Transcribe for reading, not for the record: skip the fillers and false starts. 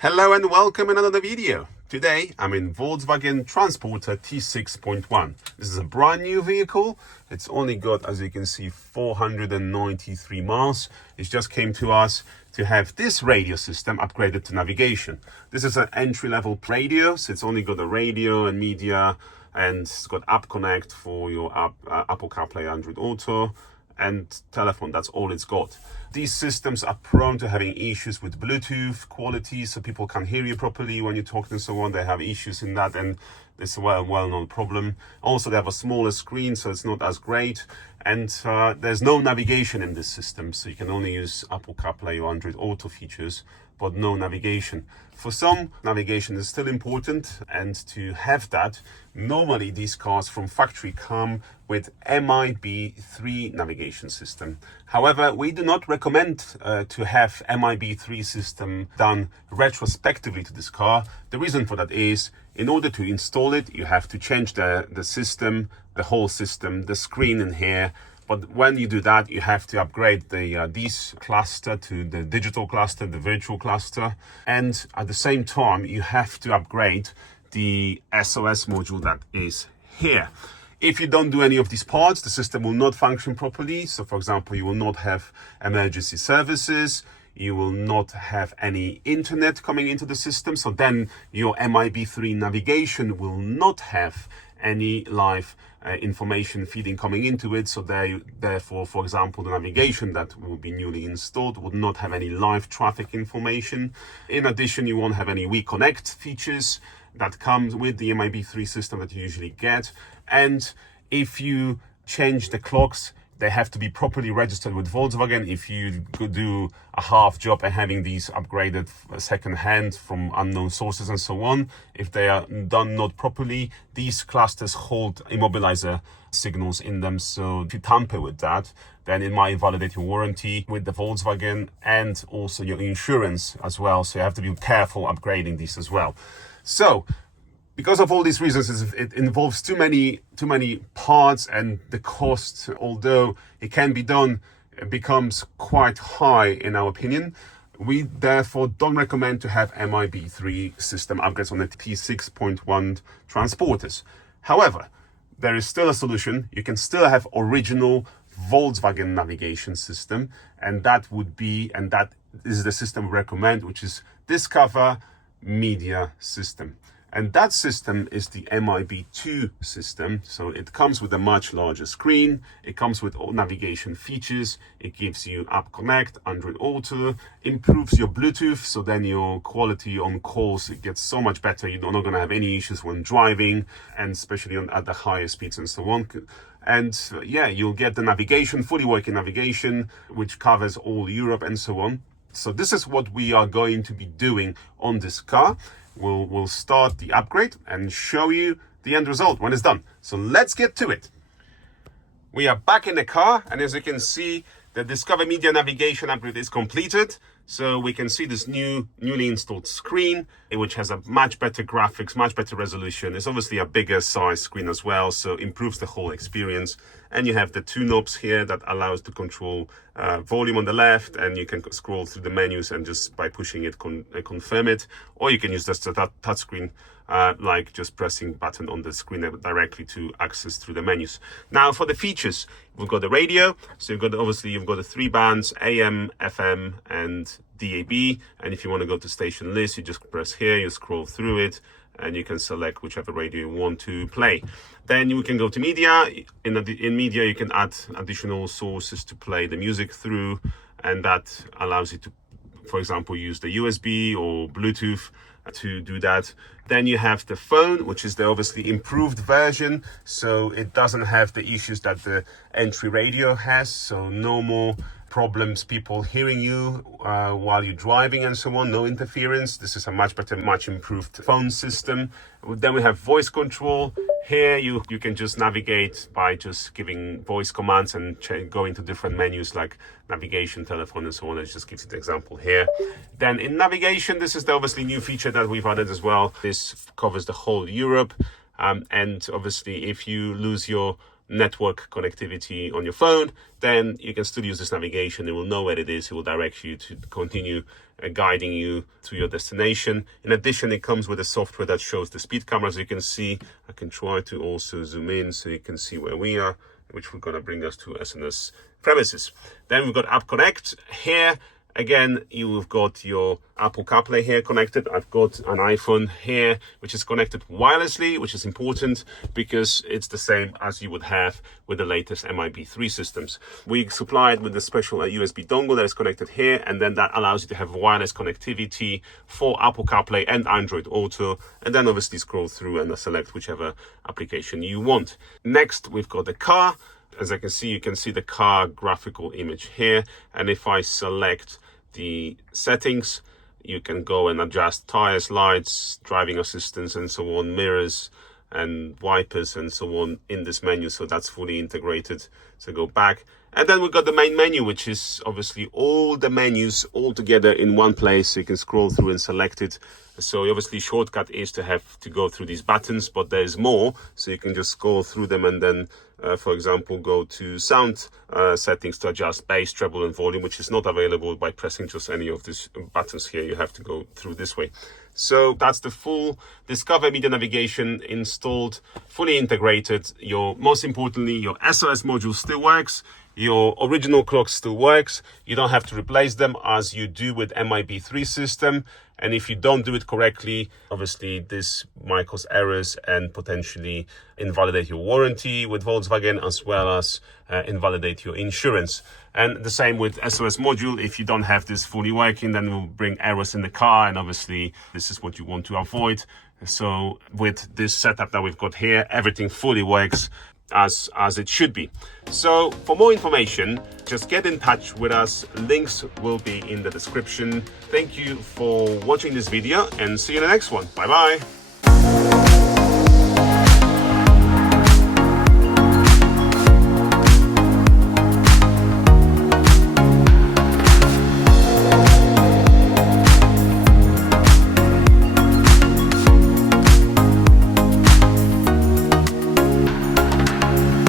Hello and welcome in another video. Today I'm in Volkswagen Transporter T6.1. This is a brand new vehicle. It's only got, as you can see, 493 miles. It just came to us to have this radio system upgraded to navigation. This is an entry-level radio, so it's only got a radio and media, and it's got App Connect for your Apple CarPlay, Android Auto, and telephone. That's all it's got. These systems are prone to having issues with Bluetooth quality, so people can't hear you properly when you talk and so on. They have issues in that, and it's a well-known problem. Also, they have a smaller screen, so it's not as great. And there's no navigation in this system, so you can only use Apple CarPlay or Android Auto features, but no navigation. For some, navigation is still important, and to have that, normally these cars from factory come with MIB3 navigation system. However, we do not recommend to have MIB3 system done retrospectively to this car. The reason for that is, in order to install it, you have to change the system, the whole system, the screen in here. But when you do that, you have to upgrade the these cluster to the digital cluster, the virtual cluster. And at the same time, you have to upgrade the SOS module that is here. If you don't do any of these parts, the system will not function properly. So for example, you will not have emergency services. You will not have any internet coming into the system. So then your MIB3 navigation will not have any live information feeding coming into it. So therefore, for example, the navigation that will be newly installed would not have any live traffic information. In addition, you won't have any WeConnect features that comes with the MIB3 system that you usually get. And if you change the clocks, they have to be properly registered with Volkswagen. If you could do a half job and having these upgraded second hand from unknown sources and so on, if they are done not properly, these clusters hold immobilizer signals in them. So if you tamper with that, then it might invalidate your warranty with the Volkswagen and also your insurance as well. So you have to be careful upgrading these as well. So because of all these reasons, it involves too many parts, and the cost, although it can be done, becomes quite high in our opinion. We therefore don't recommend to have MIB3 system upgrades on the T6.1 transporters. However, there is still a solution. You can still have original Volkswagen navigation system, and that is the system we recommend, which is Discover Media System. And that system is the MIB2 system. So it comes with a much larger screen. It comes with all navigation features. It gives you App Connect, Android Auto, improves your Bluetooth. So then your quality on calls, it gets so much better. You're not going to have any issues when driving, and especially at the higher speeds and so on. And yeah, you'll get the navigation, fully working navigation, which covers all Europe and so on. So this is what we are going to be doing on this car. We'll start the upgrade and show you the end result when it's done. So let's get to it. We are back in the car, and as you can see, the Discover Media navigation upgrade is completed. So we can see this newly installed screen, which has a much better graphics, much better resolution. It's obviously a bigger size screen as well, so improves the whole experience. And you have the two knobs here that allows to control volume on the left, and you can scroll through the menus and just by pushing it confirm it. Or you can use just a touch screen, like just pressing button on the screen directly to access through the menus. Now for the features, we've got the radio. So you've got the 3 bands, AM, FM, and DAB. And if you want to go to station list, you just press here, you scroll through it, and you can select whichever radio you want to play. Then you can go to media. In media, you can add additional sources to play the music through, and that allows you to, for example, use the USB or Bluetooth to do that. Then you have the phone, which is the obviously improved version, so it doesn't have the issues that the entry radio has. So no more problems, people hearing you while you're driving and so on, no interference. This is a much better, much improved phone system. Then we have voice control. Here you can just navigate by just giving voice commands and go into different menus like navigation, telephone, and so on. It just gives you the example here. Then in navigation, this is the obviously new feature that we've added as well. This covers the whole Europe. And obviously if you lose your network connectivity on your phone, then you can still use this navigation. It will know where it is. It will direct you to continue guiding you to your destination. In addition, it comes with a software that shows the speed camera. As you can see, I can try to also zoom in so you can see where we are, which we're going to bring us to SNS premises. Then we've got App Connect here. Again, you've got your Apple CarPlay here connected. I've got an iPhone here, which is connected wirelessly, which is important because it's the same as you would have with the latest MIB3 systems. We supply it with a special USB dongle that is connected here, and then that allows you to have wireless connectivity for Apple CarPlay and Android Auto, and then obviously scroll through and select whichever application you want. Next, we've got the car. As I can see, you can see the car graphical image here. And if I select the settings, you can go and adjust tires, lights, driving assistance, and so on, mirrors and wipers and so on in this menu. So that's fully integrated. So go back. And then we've got the main menu, which is obviously all the menus all together in one place. So you can scroll through and select it. So obviously shortcut is to have to go through these buttons, but there's more. So you can just scroll through them and then, for example, go to sound settings to adjust bass, treble and volume, which is not available by pressing just any of these buttons here. You have to go through this way. So that's the full Discover Media Navigation installed, fully integrated. Most importantly, your SOS module still works. Your original clock still works. You don't have to replace them as you do with MIB3 system. And if you don't do it correctly, obviously this might cause errors and potentially invalidate your warranty with Volkswagen, as well as invalidate your insurance. And the same with SOS module. If you don't have this fully working, then it will bring errors in the car. And obviously this is what you want to avoid. So with this setup that we've got here, everything fully works as it should be. So for more information, just get in touch with us. Links will be in the description. Thank you for watching this video and see you in the next one. Bye bye.